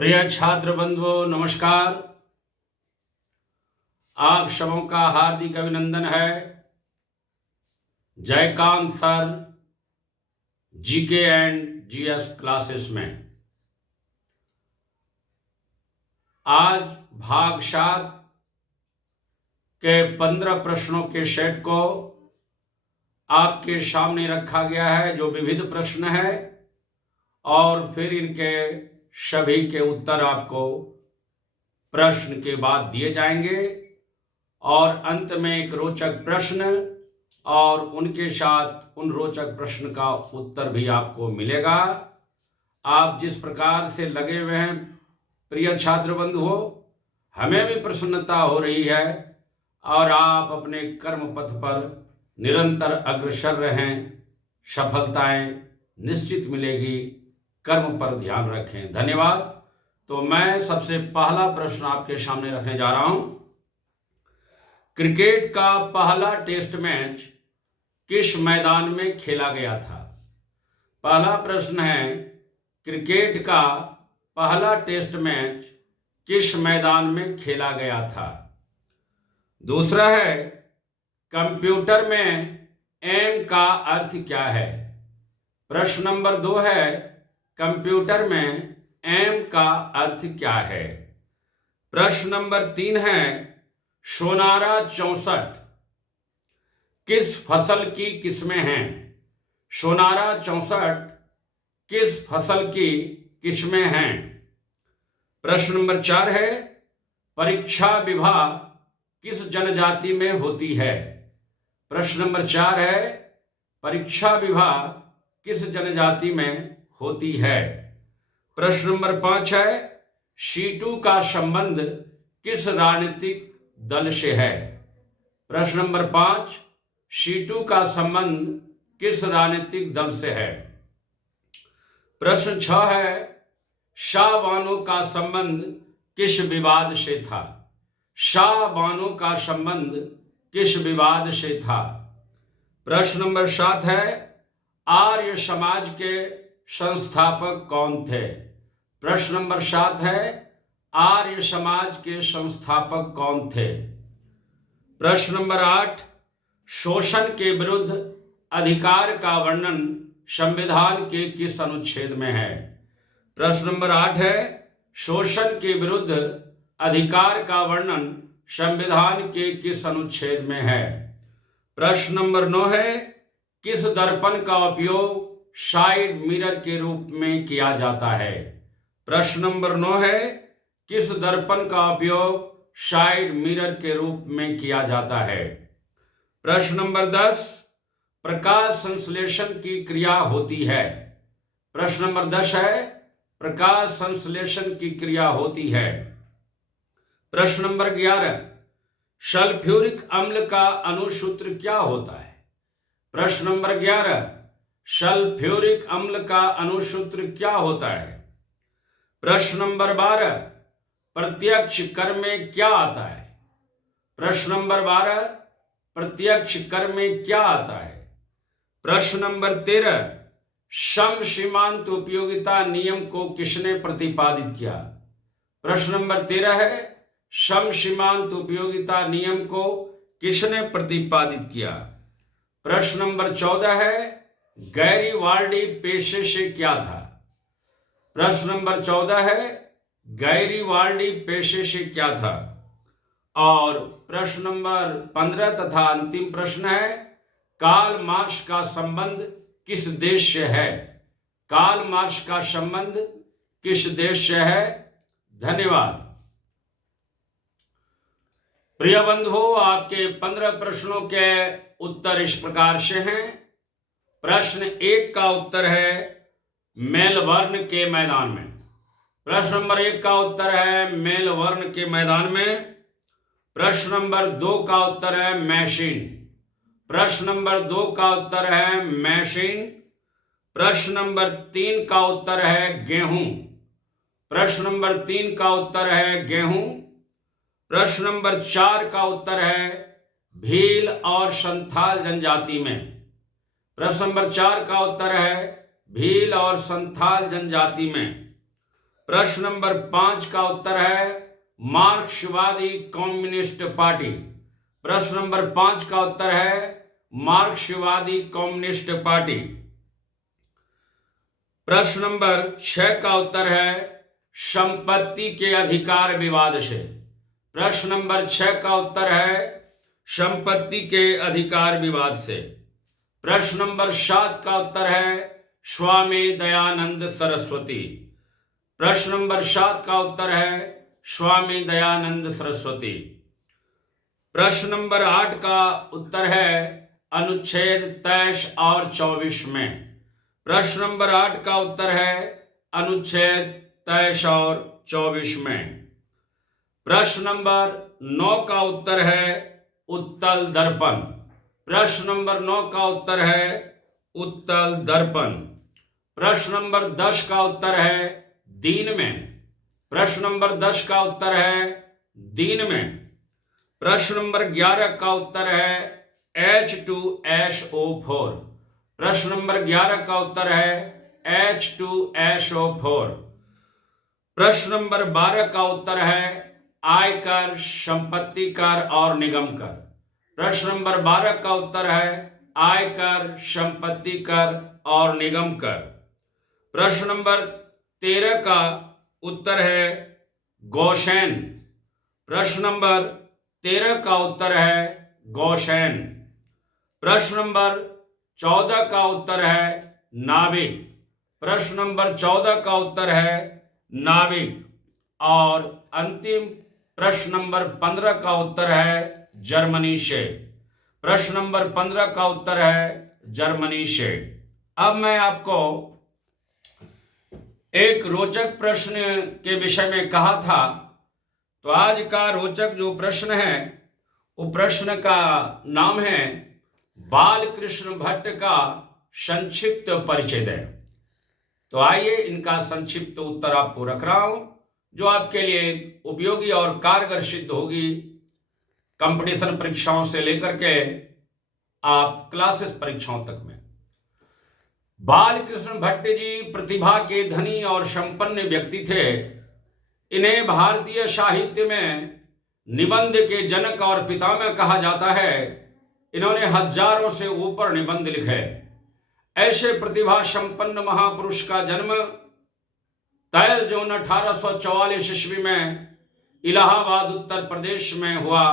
प्रिय छात्र बंधुओं नमस्कार। आप सबों का हार्दिक अभिनंदन है। Jaikant sir GK and GS classes में आज भाग 7 के 15 प्रश्नों के सेट को आपके सामने रखा गया है, जो विविध प्रश्न है, और फिर इनके सभी के उत्तर आपको प्रश्न के बाद दिए जाएंगे और अंत में एक रोचक प्रश्न और उनके साथ उन रोचक प्रश्न का उत्तर भी आपको मिलेगा। आप जिस प्रकार से लगे हुए हैं प्रिय छात्र बंधुओं, हमें भी प्रसन्नता हो रही है और आप अपने कर्म पथ पर निरंतर अग्रसर रहें। सफलताएं निश्चित मिलेगी, कर्म पर ध्यान रखें। धन्यवाद। तो मैं सबसे पहला प्रश्न आपके सामने रखने जा रहा हूं। क्रिकेट का पहला टेस्ट मैच किस मैदान में खेला गया था? पहला प्रश्न है, क्रिकेट का पहला टेस्ट मैच किस मैदान में खेला गया था? दूसरा है, कंप्यूटर में एम का अर्थ क्या है? प्रश्न नंबर 2 है, कंप्यूटर में एम का अर्थ क्या है? प्रश्न नंबर 3 है, सोनारा 64 किस फसल की किस्में हैं? सोनारा 64 किस फसल की किस्में हैं? प्रश्न नंबर 4 है, परीक्षा विभा किस जनजाति में होती है? प्रश्न नंबर 4 है, परीक्षा विभा किस जनजाति में होती है? प्रश्न नंबर 5 है, सीटू का संबंध किस राजनीतिक दल से है? प्रश्न नंबर 5, सीटू का संबंध किस राजनीतिक दल से है? प्रश्न 6 है, शाह बानो का संबंध किस विवाद से था? शाह बानो का संबंध किस विवाद से था? प्रश्न नंबर 7 है, आर्य समाज के संस्थापक कौन थे? प्रश्न नंबर 7 है, आर्य समाज के संस्थापक कौन थे? प्रश्न नंबर 8, शोषण के विरुद्ध अधिकार का वर्णन संविधान के किस अनुच्छेद में है? प्रश्न नंबर 8 है, शोषण के विरुद्ध अधिकार का वर्णन संविधान के किस अनुच्छेद में है? प्रश्न नंबर 9 है, किस दर्पण का उपयोग साइड मिरर के रूप में किया जाता है? प्रश्न नंबर 9 है, किस दर्पण का उपयोग साइड मिरर के रूप में किया जाता है? प्रश्न नंबर 10, प्रकाश संश्लेषण की क्रिया होती है? प्रश्न नंबर 10 है, प्रकाश संश्लेषण की क्रिया होती है। प्रश्न नंबर 11, सल्फ्यूरिक अम्ल का अणुसूत्र क्या होता है? प्रश्न नंबर 11, सल्फ्यूरिक अम्ल का अणुसूत्र क्या होता है? प्रश्न नंबर 12, प्रत्यक्ष कर में क्या आता है? प्रश्न नंबर 12, प्रत्यक्ष कर में क्या आता है? प्रश्न नंबर 13, सम सीमांत उपयोगिता नियम को किसने प्रतिपादित किया? प्रश्न नंबर 13 है, सम सीमांत उपयोगिता नियम को किसने प्रतिपादित किया? प्रश्न नंबर 14 है, गैरीवाल्डी पेशे से क्या था? प्रश्न नंबर 14 है, गैरीवाल्डी पेशे से क्या था? और प्रश्न नंबर 15 तथा अंतिम प्रश्न है, कार्ल मार्क्स का संबंध किस देश से है? कार्ल मार्क्स का संबंध किस देश से है? धन्यवाद। प्रिय बंधुओं, आपके 15 प्रश्नों के उत्तर इस प्रकार से हैं। प्रश्न 1 का उत्तर है मेलबर्न के मैदान में। प्रश्न नंबर 1 का उत्तर है मेलबर्न के मैदान में। प्रश्न नंबर 2 का उत्तर है मैशीन। प्रश्न नंबर 2 का उत्तर है मैशीन। प्रश्न नंबर 3 का उत्तर है गेहूं। प्रश्न नंबर 3 का उत्तर है गेहूं। प्रश्न नंबर 4 का उत्तर है भील और संथाल जनजाति में। प्रश्न नंबर 4 का उत्तर है भील और संथाल जनजाति में। प्रश्न नंबर 5 का उत्तर है मार्क्सवादी कम्युनिस्ट पार्टी। प्रश्न नंबर 5 का उत्तर है मार्क्सवादी कम्युनिस्ट पार्टी। प्रश्न नंबर 6 का उत्तर है संपत्ति के अधिकार विवाद से। प्रश्न नंबर 6 का उत्तर है संपत्ति के अधिकार विवाद से। प्रश्न नंबर 7 का उत्तर है स्वामी दयानंद सरस्वती। प्रश्न नंबर 7 का उत्तर है स्वामी दयानंद सरस्वती। प्रश्न नंबर 8 का उत्तर है अनुच्छेद 23 और 24 में। प्रश्न नंबर 8 का उत्तर है अनुच्छेद 23 और 24 में। प्रश्न नंबर 9 का उत्तर है उत्तल दर्पण। प्रश्न नंबर 9 का उत्तर है उत्तल दर्पण। प्रश्न नंबर 10 का उत्तर है दिन में। प्रश्न नंबर 10 का उत्तर है दिन में। प्रश्न नंबर 11 का उत्तर है H2SO4। प्रश्न नंबर 11 का उत्तर है H2SO4। प्रश्न नंबर 12 का उत्तर है आयकर, संपत्ति कर और निगम कर। प्रश्न नंबर 12 का उत्तर है आयकर, संपत्ति कर और निगम कर। प्रश्न नंबर 13 का उत्तर है गौसेन। प्रश्न नंबर 13 का उत्तर है गौसेन। प्रश्न नंबर 14 का उत्तर है नाविक। प्रश्न नंबर 14 का उत्तर है नाविक। और अंतिम प्रश्न नंबर 15 का उत्तर है जर्मनी से। प्रश्न नंबर 15 का उत्तर है जर्मनी से। अब मैं आपको एक रोचक प्रश्न के विषय में कहा था, तो आज का रोचक जो प्रश्न है वो प्रश्न का नाम है बाल कृष्ण भट्ट का संक्षिप्त परिचय दें। तो आइए इनका संक्षिप्त उत्तर आपको रख रहा हूं, जो आपके लिए उपयोगी और कारगर सिद्ध होगी कंपटीशन परीक्षाओं से लेकर के आप क्लासेस परीक्षाओं तक में। बाल कृष्ण भट्ट जी प्रतिभा के धनी और संपन्न व्यक्ति थे। इन्हें भारतीय साहित्य में निबंध के जनक और पितामह कहा जाता है। इन्होंने हजारों से ऊपर निबंध लिखे। ऐसे प्रतिभा संपन्न महापुरुष का जन्म 23 जून 1844 ईस्वी में इलाहाबाद उत्तर प्रदेश में हुआ,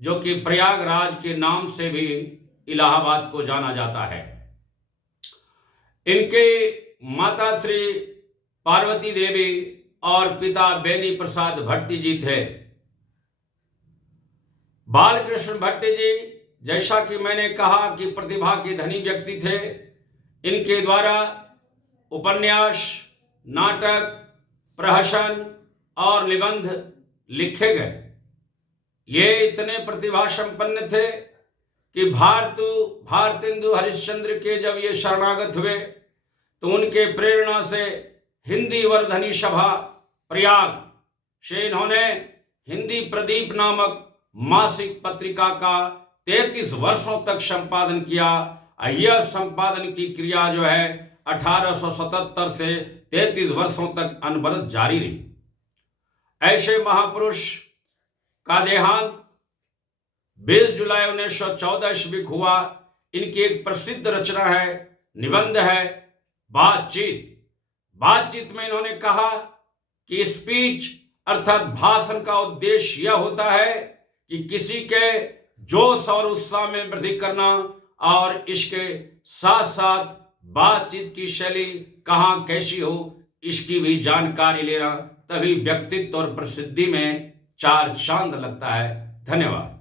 जो कि प्रयागराज के नाम से भी इलाहाबाद को जाना जाता है। इनके माता श्री पार्वती देवी और पिता बेनी प्रसाद भट्ट जी थे। बालकृष्ण भट्ट जी, जैसा कि मैंने कहा कि प्रतिभा के धनी व्यक्ति थे, इनके द्वारा उपन्यास, नाटक, प्रहसन और निबंध लिखे गए। ये इतने प्रतिभा संपन्न थे कि भारतेंदु हरिश्चंद्र के जब ये शरणागत हुए तो उनके प्रेरणा से हिंदी वर्धनी सभा प्रयाग से इन्होंने हिंदी प्रदीप नामक मासिक पत्रिका का 33 वर्षों तक संपादन किया। यह संपादन की क्रिया जो है 1877 से 33 वर्षों तक अनवरत जारी रही। ऐसे महापुरुष का देहांत 20 जुलाई 1914 ईस्वी को हुआ। इनकी एक प्रसिद्ध रचना है, निबंध है बातचीत। बातचीत में इन्होंने कहा कि स्पीच अर्थात भाषण का उद्देश्य यह होता है कि किसी के जोश और उत्साह में वृद्धि करना और इसके साथ साथ बातचीत की शैली कहाँ कैसी हो इसकी भी जानकारी लेना, तभी व्यक्तित्व और प्रसिद्धि में चार चांद लगता है। धन्यवाद।